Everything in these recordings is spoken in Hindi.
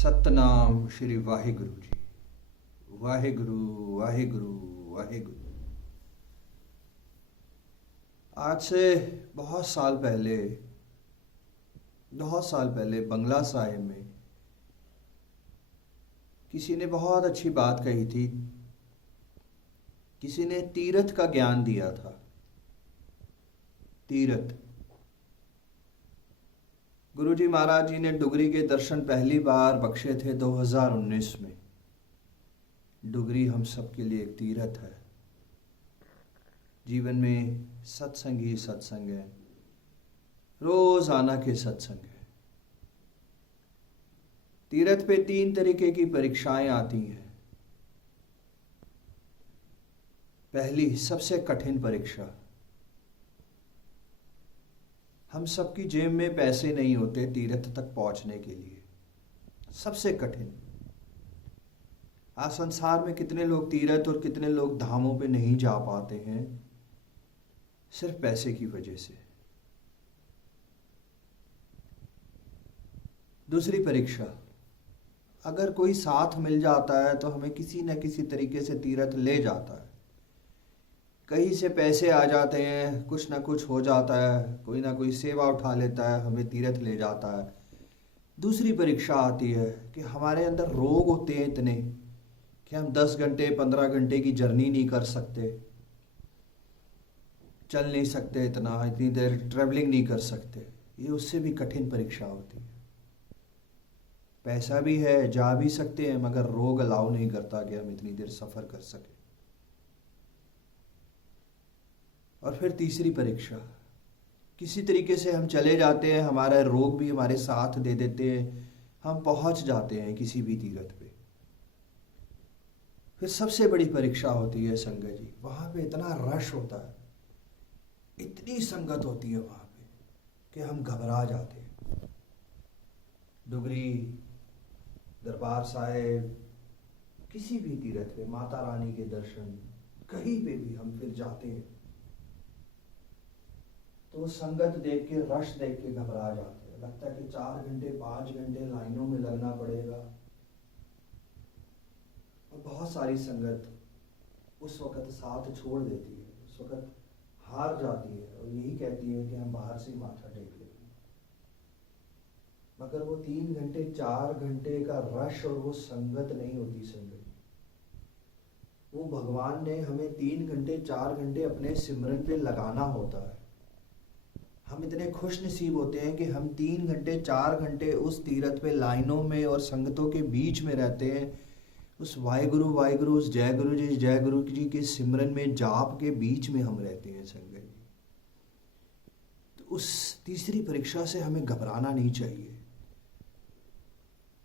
सतनाम श्री वाहिगुरु जी। वाहिगुरु वाहिगुरु वाहिगुरु। आज से बहुत साल पहले बंगला साहिब में किसी ने बहुत अच्छी बात कही थी। किसी ने तीरथ का ज्ञान दिया था। तीरथ। गुरुजी महाराज जी ने डुगरी के दर्शन पहली बार बख्शे थे 2019 में। डुगरी हम सब के लिए एक तीरथ है। जीवन में सत्संग ही सत्संग है, रोजाना के सत्संग है। तीरथ पे 3 तरीके की परीक्षाएं आती हैं। पहली सबसे कठिन परीक्षा, हम सबकी जेब में पैसे नहीं होते तीर्थ तक पहुंचने के लिए। सबसे कठिन। आज संसार में कितने लोग तीर्थ और कितने लोग धामों पे नहीं जा पाते हैं सिर्फ पैसे की वजह से। दूसरी परीक्षा, अगर कोई साथ मिल जाता है तो हमें किसी न किसी तरीके से तीर्थ ले जाता है। कहीं से पैसे आ जाते हैं, कुछ ना कुछ हो जाता है, कोई ना कोई सेवा उठा लेता है, हमें तीर्थ ले जाता है। दूसरी परीक्षा आती है कि हमारे अंदर रोग होते हैं इतने कि हम 10 घंटे 15 घंटे की जर्नी नहीं कर सकते, चल नहीं सकते, इतनी देर ट्रैवलिंग नहीं कर सकते। ये उससे भी कठिन परीक्षा होती है। पैसा भी है, जा भी सकते हैं, मगर रोग अलाउ नहीं करता कि हम इतनी देर सफ़र कर सकें। और फिर तीसरी परीक्षा, किसी तरीके से हम चले जाते हैं, हमारा रोग भी हमारे साथ दे देते हैं, हम पहुंच जाते हैं किसी भी तीर्थ पे। फिर सबसे बड़ी परीक्षा होती है संगत जी। वहाँ पे इतना रश होता है, इतनी संगत होती है वहाँ पे कि हम घबरा जाते हैं। डुगरी, दरबार साहिब, किसी भी तीर्थ पे, माता रानी के दर्शन, कहीं पे भी हम फिर जाते हैं तो संगत देख के, रश देख के घबरा जाते हैं। लगता है कि 4 घंटे 5 घंटे लाइनों में लगना पड़ेगा। और बहुत सारी संगत उस वक़्त साथ छोड़ देती है, उस वक़्त हार जाती है और यही कहती है कि हम बाहर से माथा टेक लेंगे। मगर वो 3 घंटे 4 घंटे का रश और वो संगत नहीं होती। संगत वो भगवान ने हमें 3 घंटे 4 घंटे अपने सिमरन पे लगाना होता है। हम इतने खुश नसीब होते हैं कि हम 3 घंटे 4 घंटे उस तीर्थ पे लाइनों में और संगतों के बीच में रहते हैं। उस वाहिगुरु वाहिगुरु, उस जय गुरु जी के सिमरन में, जाप के बीच में हम रहते हैं संगत जी। तो उस तीसरी परीक्षा से हमें घबराना नहीं चाहिए।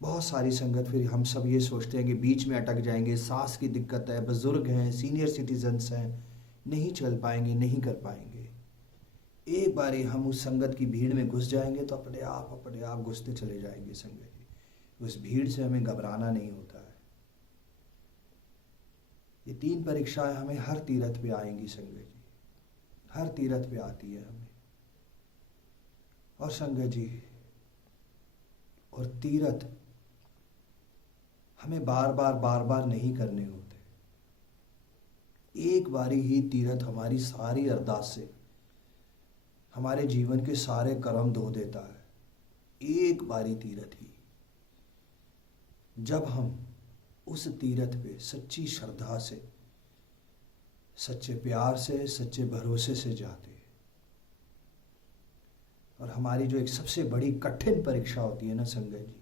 बहुत सारी संगत फिर हम सब ये सोचते हैं कि बीच में अटक जाएंगे, सांस की दिक्कत है, बुजुर्ग हैं, सीनियर सिटीजन्स हैं, नहीं चल पाएंगे, नहीं कर पाएंगे। एक बारी हम उस संगत की भीड़ में घुस जाएंगे तो अपने आप घुसते चले जाएंगे संगत जी। उस भीड़ से हमें घबराना नहीं होता है। ये 3 परीक्षाएं हमें हर तीर्थ पे आएंगी संगत जी, हर तीर्थ पे आती है हमें। और संगत जी, और तीर्थ हमें बार बार नहीं करने होते। एक बारी ही तीर्थ हमारी सारी अरदास से, हमारे जीवन के सारे कर्म धो देता है। एक बारी तीर्थ ही। जब हम उस तीर्थ पे सच्ची श्रद्धा से, सच्चे प्यार से, सच्चे भरोसे से जाते हैं। और हमारी जो एक सबसे बड़ी कठिन परीक्षा होती है ना संगत जी,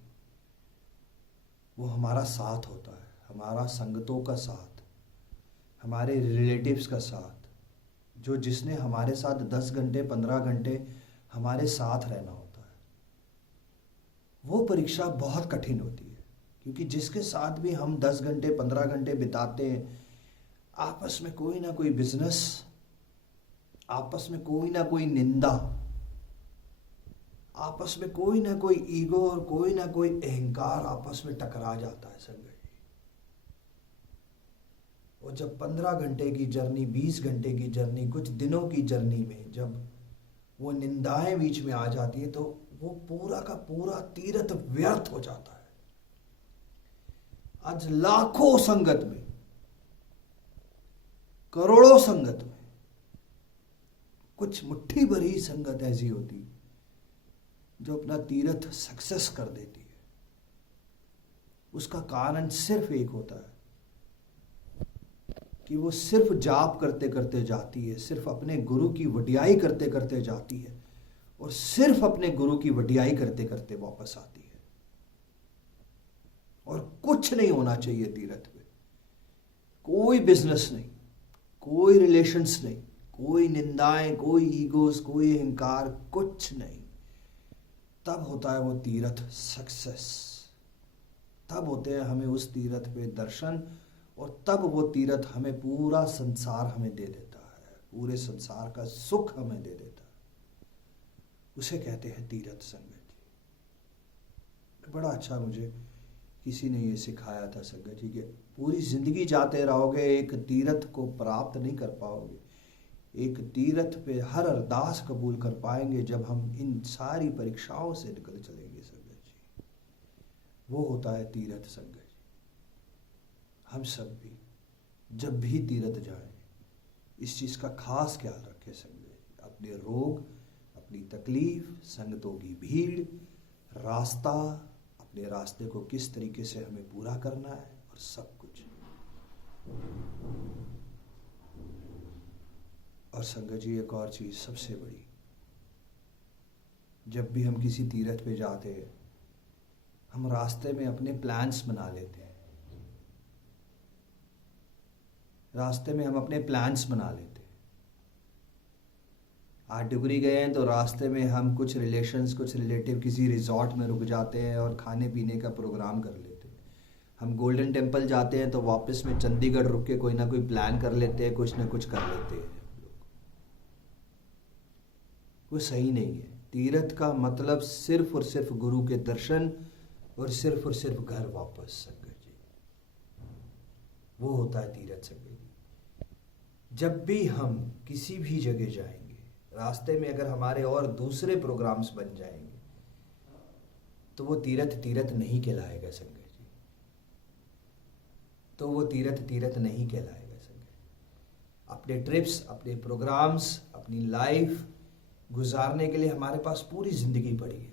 वो हमारा साथ होता है, हमारा संगतों का साथ, हमारे रिलेटिव्स का साथ, जो जिसने हमारे साथ 10 घंटे 15 घंटे हमारे साथ रहना होता है। वो परीक्षा बहुत कठिन होती है, क्योंकि जिसके साथ भी हम 10 घंटे 15 घंटे बिताते हैं, आपस में कोई ना कोई बिजनेस, आपस में कोई ना कोई निंदा, आपस में कोई ना कोई ईगो और कोई ना कोई अहंकार आपस में टकरा जाता है संगत। और जब 15 घंटे की जर्नी, 20 घंटे की जर्नी, कुछ दिनों की जर्नी में जब वो निंदाएं बीच में आ जाती है तो वो पूरा का पूरा तीर्थ व्यर्थ हो जाता है। आज लाखों संगत में, करोड़ों संगत में कुछ मुट्ठी भर ही संगत ऐसी होती जो अपना तीर्थ सक्सेस कर देती है। उसका कारण सिर्फ एक होता है कि वो सिर्फ जाप करते करते जाती है, सिर्फ अपने गुरु की वडियाई करते करते जाती है और सिर्फ अपने गुरु की वडियाई करते करते वापस आती है। और कुछ नहीं होना चाहिए तीर्थ में, कोई बिजनेस नहीं, कोई रिलेशंस नहीं, कोई निंदाएं, कोई ईगोस, कोई अहंकार, कुछ नहीं। तब होता है वो तीर्थ सक्सेस, तब होते हैं हमें उस तीर्थ पे दर्शन, और तब वो तीर्थ हमें पूरा संसार हमें दे देता है, पूरे संसार का सुख हमें दे देता है। उसे कहते हैं तीर्थ संगत जी। बड़ा अच्छा मुझे किसी ने ये सिखाया था संगत जी, कि पूरी जिंदगी जाते रहोगे एक तीर्थ को प्राप्त नहीं कर पाओगे। एक तीर्थ पे हर अरदास कबूल कर पाएंगे जब हम इन सारी परीक्षाओं से निकल चलेंगे संगत जी। वो होता है तीर्थ संगत जी। हम सब भी जब भी तीर्थ जाएं इस चीज़ का खास ख्याल रखें संगत जी। अपने रोग, अपनी तकलीफ, संगतों की भीड़, रास्ता, अपने रास्ते को किस तरीके से हमें पूरा करना है और सब कुछ। और संगत जी एक और चीज़ सबसे बड़ी, जब भी हम किसी तीर्थ पे जाते हैं हम रास्ते में अपने प्लान्स बना लेते हैं। रास्ते में हम अपने प्लान्स बना लेते हैं। 8 डिग्री गए हैं तो रास्ते में हम कुछ रिलेशंस, कुछ रिलेटिव किसी रिजॉर्ट में रुक जाते हैं और खाने पीने का प्रोग्राम कर लेते हैं। हम गोल्डन टेम्पल जाते हैं तो वापस में चंडीगढ़ रुक के कोई ना कोई प्लान कर लेते हैं, कुछ ना कुछ कर लेते हैं। वो सही नहीं है। तीर्थ का मतलब सिर्फ और सिर्फ गुरु के दर्शन और सिर्फ घर वापस संगत जी। वो होता है तीर्थ संगत जी। जब भी हम किसी भी जगह जाएंगे, रास्ते में अगर हमारे और दूसरे प्रोग्राम्स बन जाएंगे तो वो तीर्थ नहीं कहलाएगा संगत जी। तो वो तीर्थ नहीं कहलाएगा संगत। अपने ट्रिप्स, अपने प्रोग्राम्स, अपनी लाइफ गुजारने के लिए हमारे पास पूरी ज़िंदगी पड़ी है।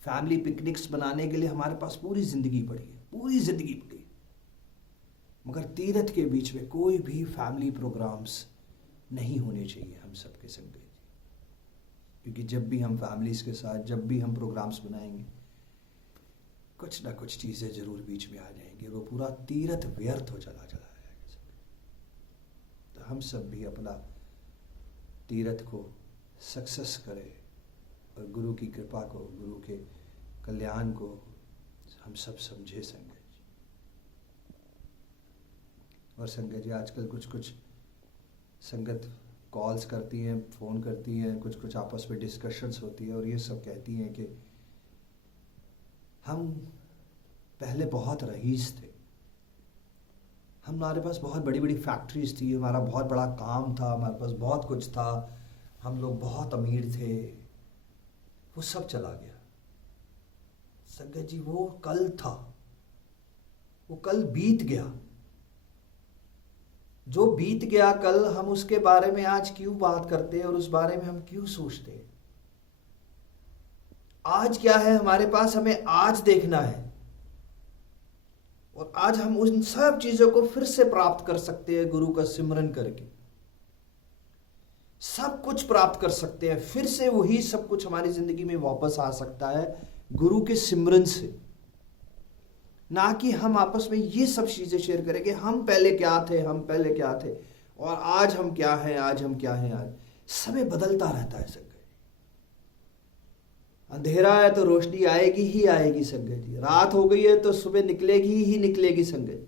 फैमिली पिकनिक्स बनाने के लिए हमारे पास पूरी ज़िंदगी पड़ी है, पूरी ज़िंदगी पड़ी है। मगर तीर्थ के बीच में कोई भी फैमिली प्रोग्राम्स नहीं होने चाहिए हम सबके संगत जी। क्योंकि जब भी हम फैमिलीज़ के साथ, जब भी हम प्रोग्राम्स बनाएंगे, कुछ ना कुछ चीज़ें ज़रूर बीच में आ जाएंगी। वो पूरा तीर्थ व्यर्थ हो चला जाएगा। तो हम सब भी अपना तीर्थ को सक्सेस करें और गुरु की कृपा को, गुरु के कल्याण को हम सब समझे संगत जी। और संगत जी आजकल कुछ संगत कॉल्स करती हैं, फ़ोन करती हैं, कुछ आपस में डिस्कशंस होती है और ये सब कहती हैं कि हम पहले बहुत रईस थे, हमारे पास बहुत बड़ी बड़ी फैक्ट्रीज थी, हमारा बहुत बड़ा काम था, हमारे पास बहुत कुछ था, हम लोग बहुत अमीर थे, वो सब चला गया संगत जी। वो कल था, वो कल बीत गया। जो बीत गया कल, हम उसके बारे में आज क्यों बात करते हैं और उस बारे में हम क्यों सोचते हैं? आज क्या है हमारे पास, हमें आज देखना है। और आज हम उन सब चीजों को फिर से प्राप्त कर सकते हैं गुरु का सिमरन करके। सब कुछ प्राप्त कर सकते हैं, फिर से वही सब कुछ हमारी जिंदगी में वापस आ सकता है गुरु के सिमरन से। ना कि हम आपस में ये सब चीजें शेयर करेंगे, हम पहले क्या थे, हम पहले क्या थे और आज हम क्या हैं, आज हम क्या हैं। आज समय बदलता रहता है संगत। अंधेरा है तो रोशनी आएगी ही आएगी संगत जी। रात हो गई है तो सुबह निकलेगी ही निकलेगी संगत।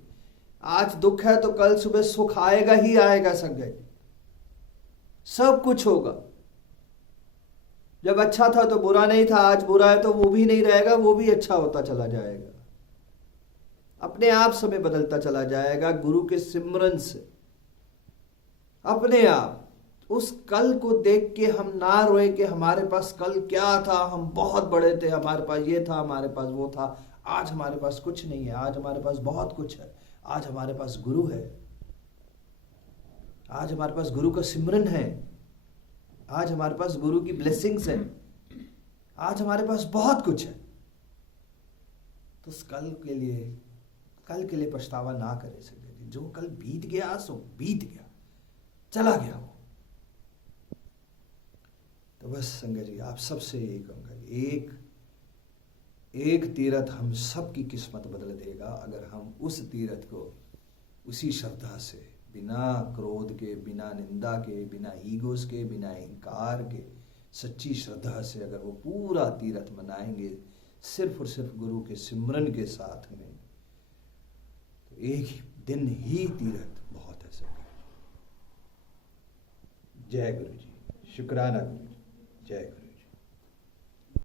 आज दुख है तो कल सुबह सुख आएगा ही आएगा संगत। सब कुछ होगा। जब अच्छा था तो बुरा नहीं था, आज बुरा है तो वो भी नहीं रहेगा, वो भी अच्छा होता चला जाएगा। अपने आप समय बदलता चला जाएगा गुरु के सिमरन से। अपने आप उस कल को देख के हम ना रोए कि हमारे पास कल क्या था, हम बहुत बड़े थे, हमारे पास ये था, हमारे पास वो था। आज हमारे पास कुछ नहीं है, आज हमारे पास बहुत कुछ है। आज हमारे पास गुरु है, आज हमारे पास गुरु का सिमरन है, आज हमारे पास गुरु की ब्लेसिंग्स है, आज हमारे पास बहुत कुछ है। तो उस कल के लिए पछतावा ना करें संजय जी। जो कल बीत गया सो बीत गया, चला गया वो। तो बस संजय जी आप सबसे यही कहूँगा, एक तीर्थ हम सब की किस्मत बदल देगा अगर हम उस तीर्थ को उसी श्रद्धा से, बिना क्रोध के, बिना निंदा के, बिना ईगोस के, बिना इंकार के, सच्ची श्रद्धा से अगर वो पूरा तीर्थ मनाएंगे सिर्फ और सिर्फ गुरु के सिमरन के साथ में, तो एक दिन ही तीर्थ बहुत है सर। जय गुरु जी, शुक्राना गुरु जी, जय गुरु।